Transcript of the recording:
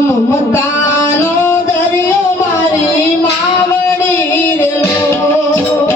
મમતાનો દરિયો મારી માવડી રેલો.